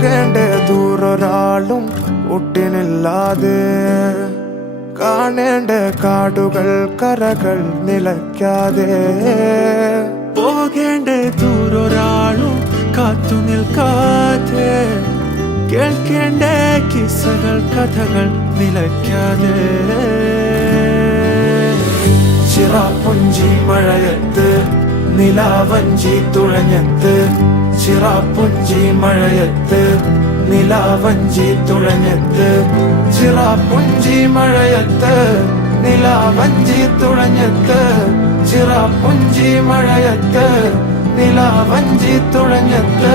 പോകേണ്ട ദൂരൊരാളും ഒട്ടിനില്ലാതെ കാണേണ്ട കാടുകൾ കരകൾ നിലയ്ക്കാതെ പോകേണ്ട ദൂരൊരാളും കാത്തു നിൽക്കാതെ കേൾക്കേണ്ട കിസ്സകൾ കഥകൾ നിലയ്ക്കാതെ ചിറാപ്പുഞ്ചി മഴയത്ത് നിലാവഞ്ചി തുഴഞ്ഞത്ത് ചിറാപ്പുഞ്ചി മഴയത്ത് നിലാവഞ്ചി തുഴഞ്ഞത്ത് ചിറാപ്പുഞ്ചി മഴയത്ത് നിലാവഞ്ചി തുഴഞ്ഞത്ത് ചിറാപ്പുഞ്ചി മഴയത്ത് നിലാവഞ്ചി തുഴഞ്ഞത്ത്